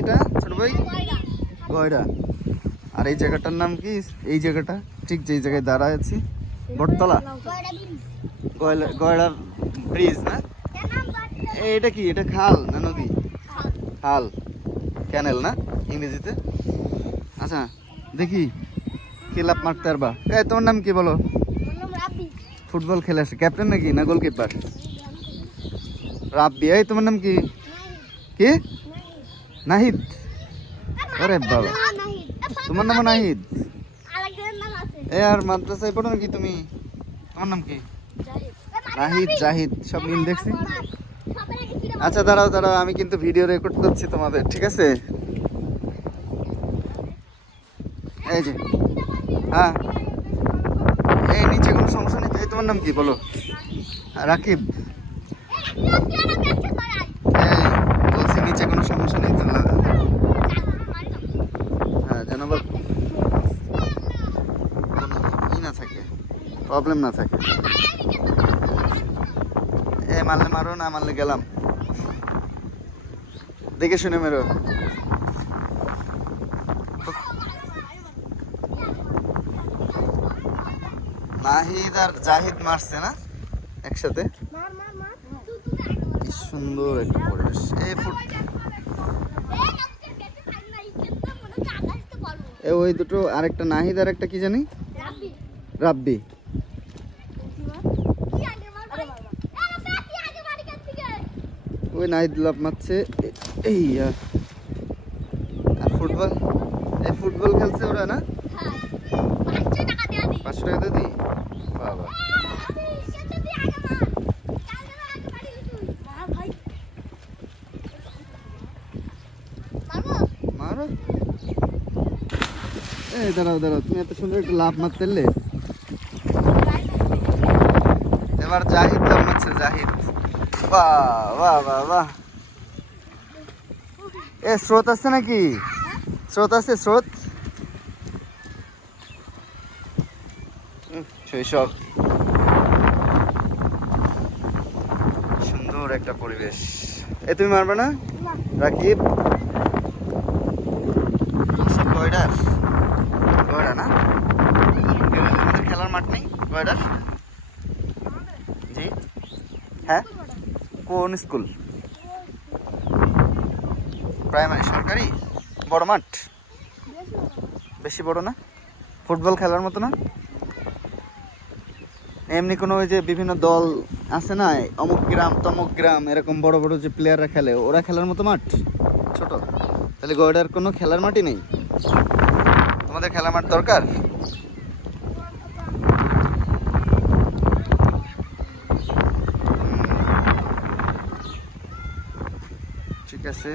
এটা ছোট ভাই? গয়রা। আর এই জায়গাটার নাম কি? এই জায়গাটা ঠিক যেই জায়গায় দাঁড়ায় আছি, বটতলা, গয়রার ব্রিজ না? এটা কি? এটা খাল না নদী? খাল, ক্যানেল না ইংরেজিতে। আচ্ছা দেখি কে লাভ মারতে পারবা। তোমার নাম কি বলো? ফুটবল খেলে আসে, ক্যাপ্টেন নাকি না গোলকিপার? রাব্বি। এই তোমার নাম কি? কি? নাহিদ। আরে বাবা, তোমার নাম নাহিদ? এ আর মাদ্রাসায় পড়ো নাকি তুমি? তোমার নাম কি? নাহিদ, জাহিদ, সব মিল দেখছি। আচ্ছা দাঁড়াও দাঁড়াও, আমি কিন্তু ভিডিও রেকর্ড করছি তোমাদের, ঠিক আছে? এই যে, হ্যাঁ, এই নিচে কোনো সমস্যা নেই। এই তোমার নাম কি বলো? রাকিব। এই বলছি নিচে কোনো সমস্যা নেই তো? হ্যাঁ, যেন আবার কোনো ই না থাকে, প্রবলেম না থাকে। এ মারলে মারো, না মারলে গেলাম, দেখে শুনে মেরো। নাহিদ আর জাহিদ মারছে না একসাথে? কি সুন্দর একটা পরিবেশ। ওই দুটো, আরেকটা নাহিদ আর একটা কি জানি, রাব্বি। ওই নাহিদ লাভ মারছে। এই আর ফুটবল, এই ফুটবল খেলছে ওরা না? 500 টাকা দিয়ে দিই। বাবা, মারো। এই দাঁড়াও দাঁড়াও, তুমি এত সুন্দর একটা লাভ মারতে। এবার জাহিদ লাভ মারছে, জাহিদ। বাহ বাহ বাহ বাহ। এ স্রোত আছে নাকি? স্রোত আছে, স্রোত। শৈশব, সুন্দর একটা পরিবেশ। তুমি মারবে না রাকিব? সব গয়ডার, গয়ডা না? আমাদের খেলার মাঠ নেই গয়ডার? জি, হ্যাঁ। কোন স্কুল? প্রাইমারি, সরকারি? বড় মাঠ? বেশি বড় না? ফুটবল খেলার মতো না? এমনি কোনো ওই যে বিভিন্ন দল আছে না, অমুক গ্রাম তমুক গ্রাম, এরকম বড় বড় যে প্লেয়াররা খেলে, ওরা খেলার মতো মাঠ ছোট? তাহলে গয়ডার কোনো খেলার মাঠই নেই? তোমাদের খেলার মাঠ দরকার। ঠিক আছে।